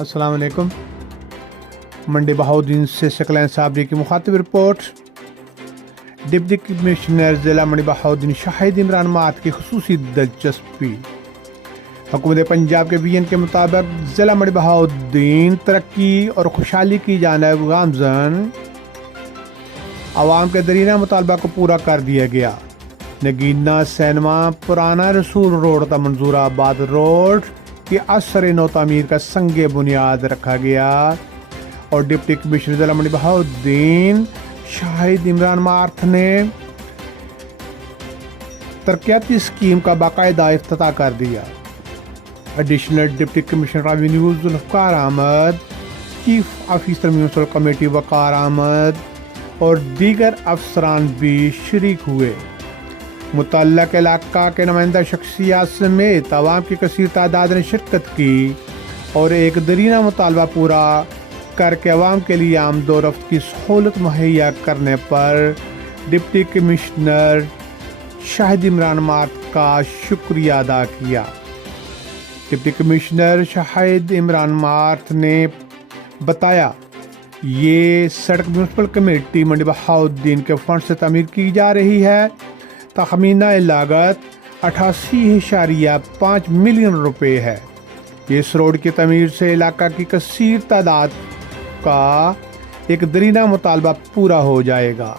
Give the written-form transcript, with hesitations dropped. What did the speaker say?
अस्सलाम वालेकुम। मंडी बहाउद्दीन से शकलैन साबरी की मुखातिब रिपोर्ट। डिप्टी कमिश्नर जिला मंडी बहाउद्दीन शाहिद इमरान मात की खुसूसी दिलचस्पी। हुकूमत पंजाब के विजन के मुताबिक जिला मंडी बहाउद्दीन तरक्की और खुशहाली की जानब गामजन। आवाम के दरीना मुतालबा को पूरा कर दिया गया। नगीना सिनेमा पुराना रसूल रोड तक मंजूराबाद रोड की असर नौ तमीर का संगे बुनियाद रखा गया और डिप्टी कमिश्नर जिला मंडी बहाउद्दीन शाहिद इमरान मार्थ ने तरक्याती स्कीम का बाकायदा इफ्तिताह कर दिया। Additional deputy commissioner revenue Zulfiqar Ahmad, chief officer municipal committee Waqar Ahmad और दीगर अफसरान भी शरीक हुए। मुतल्लक इलाका के नुमाइंदा शख्सियात समेत आवाम की कसीर तादाद ने शिरकत की और एक दरीना मुतालबा पूरा करके आवाम के लिए आमदोरफ्त की सहूलत मुहैया करने पर deputy commissioner Shahid Imran math का शुक्रिया अदा किया। डिप्टी कमिश्नर शाहिद इमरान मार्थ ने बताया, ये सड़क म्यूनसिपल कमेटी मंडी बहाउद्दीन के फंड से तमीर की जा रही है। तखमीना लागत 88.5 मिलियन रुपए है। इस रोड की तमीर से इलाका की कसीर तादाद का एक दरीना मुतालबा पूरा हो जाएगा।